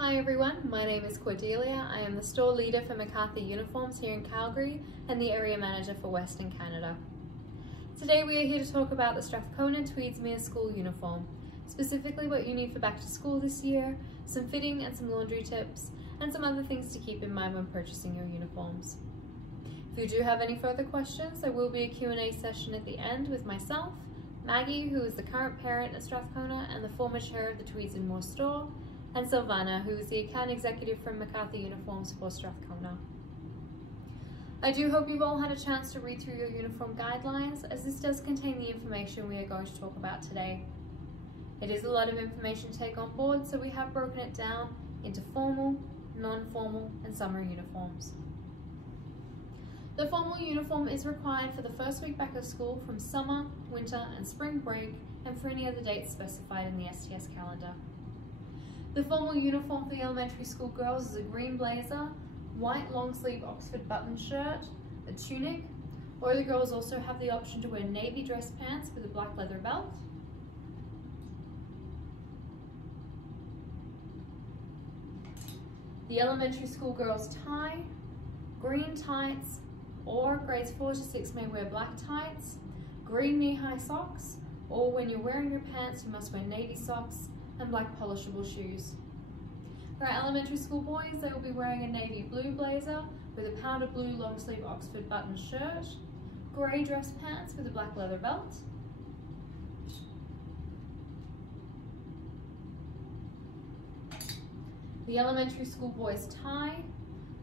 Hi everyone, my name is Cordelia. I am the store leader for McCarthy Uniforms here in Calgary and the area manager for Western Canada. Today we are here to talk about the Strathcona-Tweedsmuir school uniform, specifically what you need for back to school this year, some fitting and some laundry tips, and some other things to keep in mind when purchasing your uniforms. If you do have any further questions, there will be a Q&A session at the end with myself, Maggie, who is the current parent at Strathcona and the former chair of the Tweedsmuir store, and Silvana, who is the account executive from McCarthy Uniforms for Strathcona. I do hope you've all had a chance to read through your uniform guidelines, as this does contain the information we are going to talk about today. It is a lot of information to take on board, so we have broken it down into formal, non-formal, and summer uniforms. The formal uniform is required for the first week back of school from summer, winter, and spring break, and for any other dates specified in the STS calendar. The formal uniform for the elementary school girls is a green blazer, white long sleeve Oxford button shirt, a tunic, or the girls also have the option to wear navy dress pants with a black leather belt, the elementary school girls tie, green tights, or grades 4 to 6 may wear black tights, green knee-high socks, or when you're wearing your pants you must wear navy socks, and black polishable shoes. For our elementary school boys, they will be wearing a navy blue blazer with a powder blue long sleeve Oxford button shirt, grey dress pants with a black leather belt, the elementary school boys tie,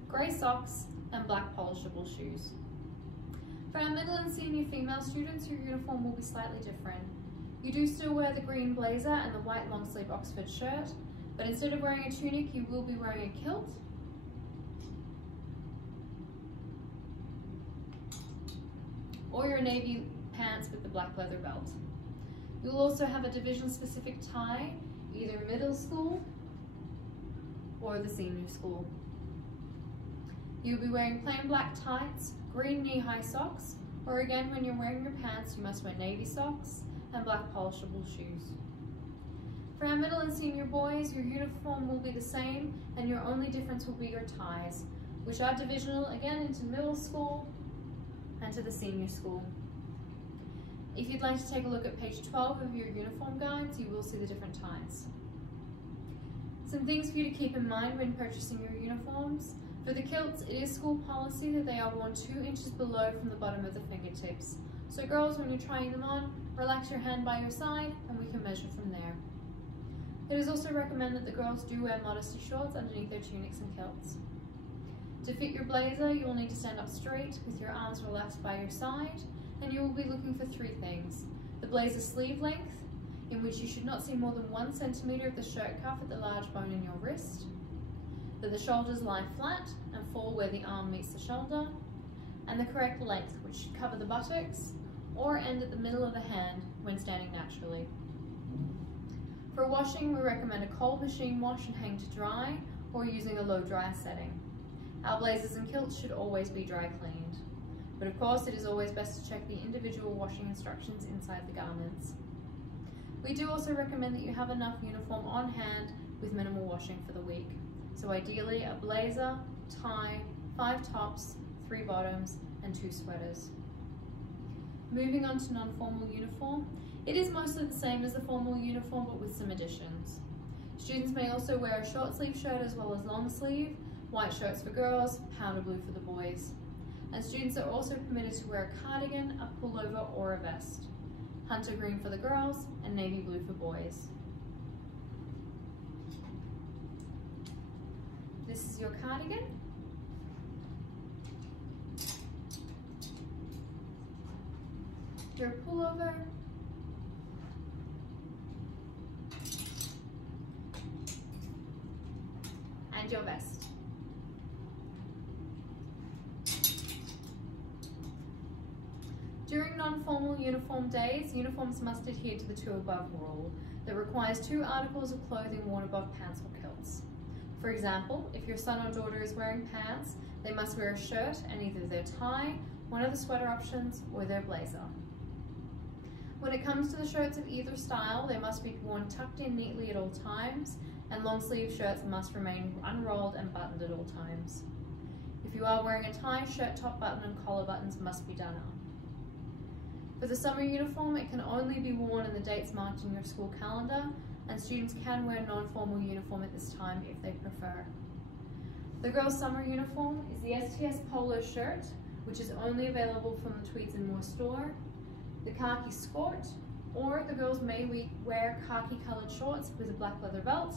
grey socks, and black polishable shoes. For our middle and senior female students, your uniform will be slightly different. You do still wear the green blazer and the white long sleeve Oxford shirt, but instead of wearing a tunic, you will be wearing a kilt, or your navy pants with the black leather belt. You will also have a division specific tie, either middle school or the senior school. You'll be wearing plain black tights, green knee-high socks, or again when you're wearing your pants, you must wear navy socks and black polishable shoes. For our middle and senior boys, your uniform will be the same, and your only difference will be your ties, which are divisional again into middle school and to the senior school. If you'd like to take a look at page 12 of your uniform guides, you will see the different ties. Some things for you to keep in mind when purchasing your uniforms. For the kilts, it is school policy that they are worn 2 inches below from the bottom of the fingertips. So girls, when you're trying them on, relax your hand by your side and we can measure from there. It is also recommended that the girls do wear modesty shorts underneath their tunics and kilts. To fit your blazer, you will need to stand up straight with your arms relaxed by your side, and you will be looking for 3 things. The blazer sleeve length, in which you should not see more than 1 centimeter of the shirt cuff at the large bone in your wrist, that the shoulders lie flat and fall where the arm meets the shoulder, and the correct length, which should cover the buttocks or end at the middle of the hand when standing naturally. For washing, we recommend a cold machine wash and hang to dry, or using a low dry setting. Our blazers and kilts should always be dry cleaned, but of course it is always best to check the individual washing instructions inside the garments. We do also recommend that you have enough uniform on hand with minimal washing for the week. So ideally a blazer, tie, 5 tops, 3 bottoms, and 2 sweaters. Moving on to non-formal uniform, it is mostly the same as the formal uniform but with some additions. Students may also wear a short sleeve shirt as well as long sleeve, white shirts for girls, powder blue for the boys. And students are also permitted to wear a cardigan, a pullover, or a vest. Hunter green for the girls and navy blue for boys. This is your cardigan. Your pullover. And your vest. During non-formal uniform days, uniforms must adhere to the 2 above rule that requires 2 articles of clothing worn above pants or kilts. For example, if your son or daughter is wearing pants, they must wear a shirt and either their tie, one of the sweater options, or their blazer. When it comes to the shirts of either style, they must be worn tucked in neatly at all times, and long sleeve shirts must remain unrolled and buttoned at all times. If you are wearing a tie, shirt top button and collar buttons must be done up. For the summer uniform, it can only be worn in the dates marked in your school calendar, and students can wear non-formal uniform at this time if they prefer. The girls' summer uniform is the STS polo shirt, which is only available from the Tweedsmuir store, the khaki skirt, or the girls may wear khaki coloured shorts with a black leather belt.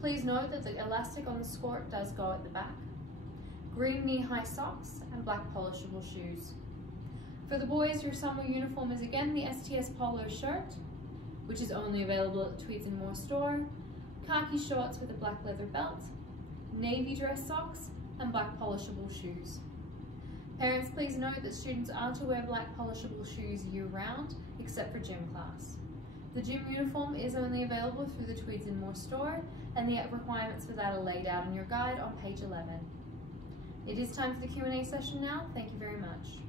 Please note that the elastic on the skirt does go at the back, green knee-high socks, and black polishable shoes. For the boys, your summer uniform is again the STS polo shirt, which is only available at the Tweedsmuir store, khaki shorts with a black leather belt, navy dress socks, and black polishable shoes. Parents, please note that students are to wear black polishable shoes year-round, except for gym class. The gym uniform is only available through the Tweedsmuir store, and the requirements for that are laid out in your guide on page 11. It is time for the Q&A session now. Thank you very much.